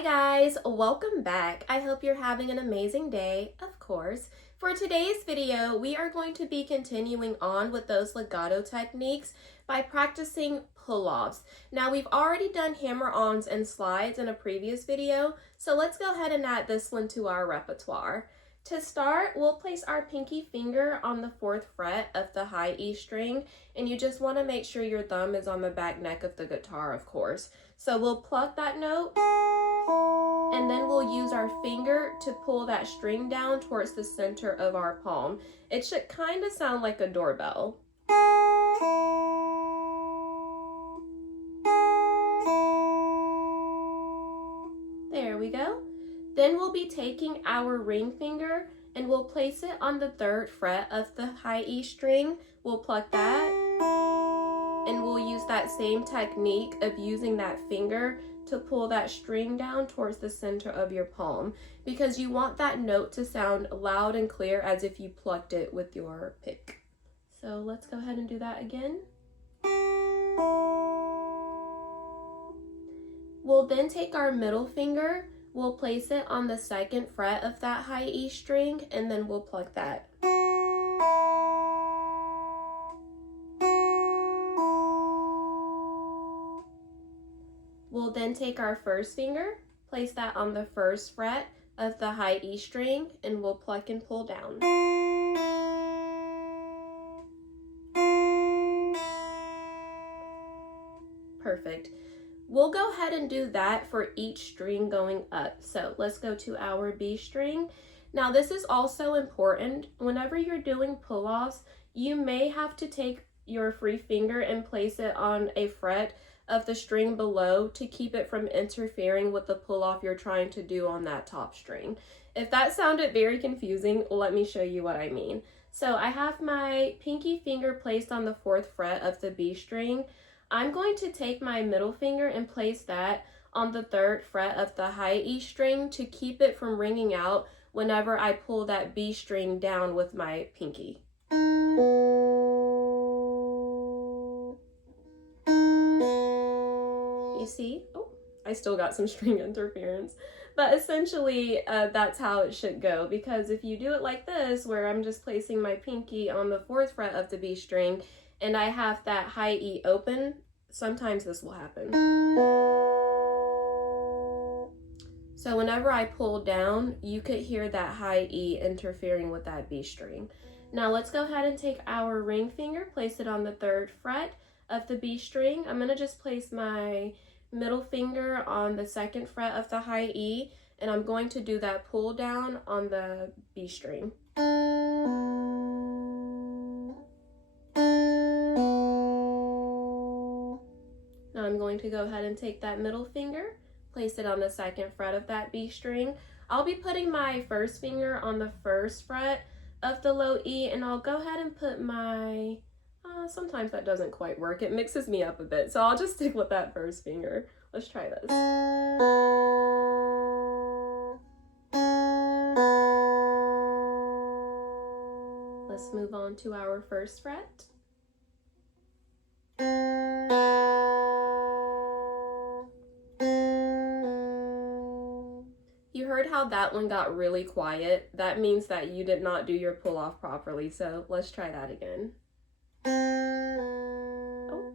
Hi guys, welcome back. I hope you're having an amazing day, of course. For today's video, we are going to be continuing on with those legato techniques by practicing pull-offs. Now we've already done hammer-ons and slides in a previous video, so let's go ahead and add this one to our repertoire. To start, we'll place our pinky finger on the 4th fret of the high E string, and you just want to make sure your thumb is on the back neck of the guitar, of course. So we'll pluck that note, and then we'll use our finger to pull that string down towards the center of our palm. It should kind of sound like a doorbell. There we go. Then we'll be taking our ring finger and we'll place it on the 3rd fret of the high E string. We'll pluck that, and we'll use that same technique of using that finger to pull that string down towards the center of your palm, because you want that note to sound loud and clear as if you plucked it with your pick. So let's go ahead and do that again. We'll then take our middle finger, we'll place it on the 2nd fret of that high E string, and then we'll pluck that. We'll then take our 1st finger, place that on the 1st fret of the high E string, and we'll pluck and pull down. Perfect. We'll go ahead and do that for each string going up. So let's go to our B string. Now this is also important. Whenever you're doing pull-offs, you may have to take your free finger and place it on a fret of the string below to keep it from interfering with the pull-off you're trying to do on that top string. If that sounded very confusing, let me show you what I mean. So I have my pinky finger placed on the 4th fret of the B string. I'm going to take my middle finger and place that on the 3rd fret of the high E string to keep it from ringing out whenever I pull that B string down with my pinky. You see? Oh, I still got some string interference. But essentially, that's how it should go, because if you do it like this, where I'm just placing my pinky on the 4th fret of the B string, and I have that high E open, sometimes this will happen. So whenever I pull down, you could hear that high E interfering with that B string. Now let's go ahead and take our ring finger, place it on the 3rd fret of the B string. I'm gonna just place my middle finger on the 2nd fret of the high E, and I'm going to do that pull down on the B string. Now I'm going to go ahead and take that middle finger, place it on the 2nd fret of that B string. I'll be putting my 1st finger on the 1st fret of the low E, and I'll go ahead and put my, sometimes that doesn't quite work. It mixes me up a bit, so I'll just stick with that 1st finger. Let's try this. Let's move on to our 1st fret. You heard how that one got really quiet? That means that you did not do your pull-off properly, so let's try that again. Oh.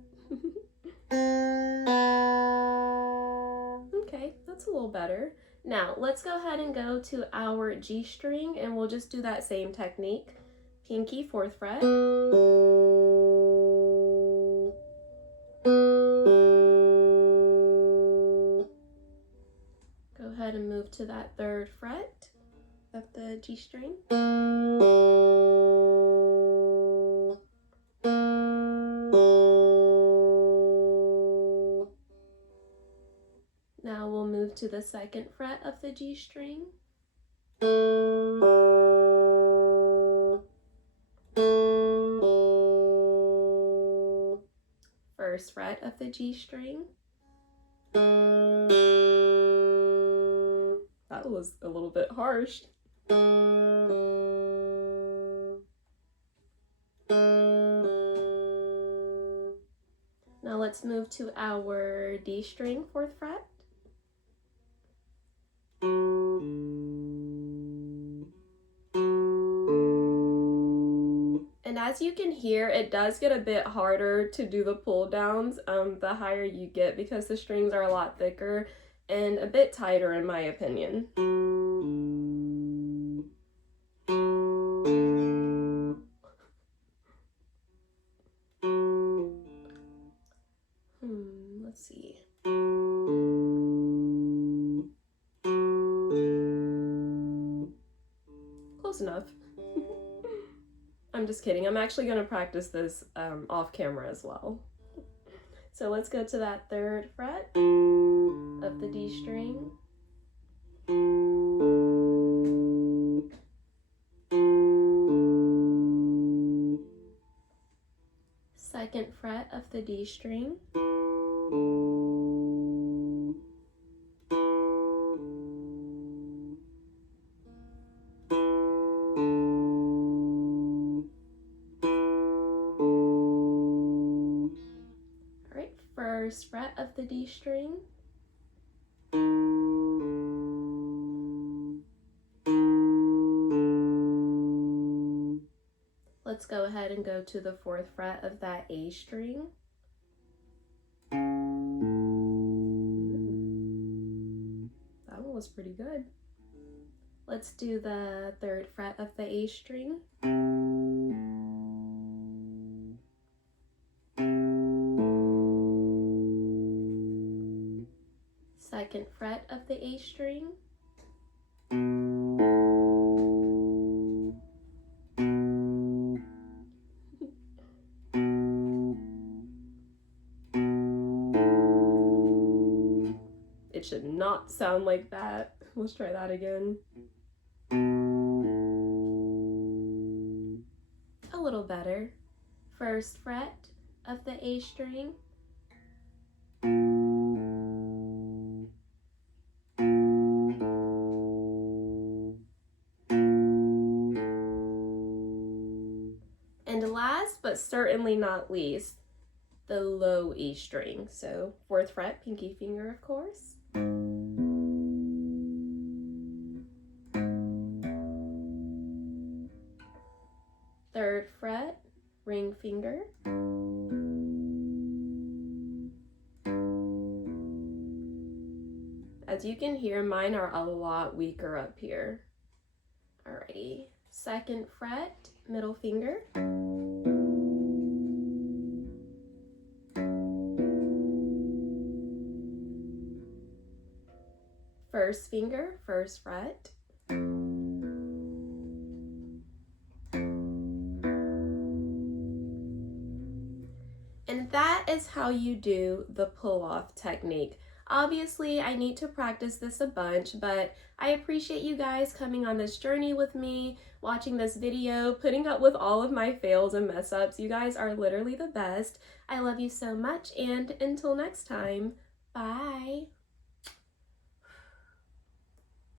Okay, that's a little better. Now, let's go ahead and go to our G string, and we'll just do that same technique. Pinky, 4th fret. Go ahead and move to that 3rd fret of the G string. Now we'll move to the 2nd fret of the G string. 1st fret of the G string. That was a little bit harsh. Now let's move to our D string, 4th fret. And as you can hear, it does get a bit harder to do the pull downs the higher you get because the strings are a lot thicker and a bit tighter in my opinion. Let's see. Close enough. I'm just kidding. I'm actually going to practice this off camera as well. So let's go to that 3rd fret of the D string. 2nd fret of the D string. 1st fret of the D string. Let's go ahead and go to the 4th fret of that A string. That one was pretty good. Let's do the 3rd fret of the A string. 2nd fret of the A string. It should not sound like that. Let's try that again. A little better. 1st fret of the A string. And last but certainly not least, the low E string. So 4th fret, pinky finger, of course. 3rd fret, ring finger. As you can hear, mine are a lot weaker up here. Alrighty, 2nd fret, middle finger. 1st finger, 1st fret. And that is how you do the pull-off technique. Obviously, I need to practice this a bunch, but I appreciate you guys coming on this journey with me, watching this video, putting up with all of my fails and mess ups. You guys are literally the best. I love you so much, and until next time, bye.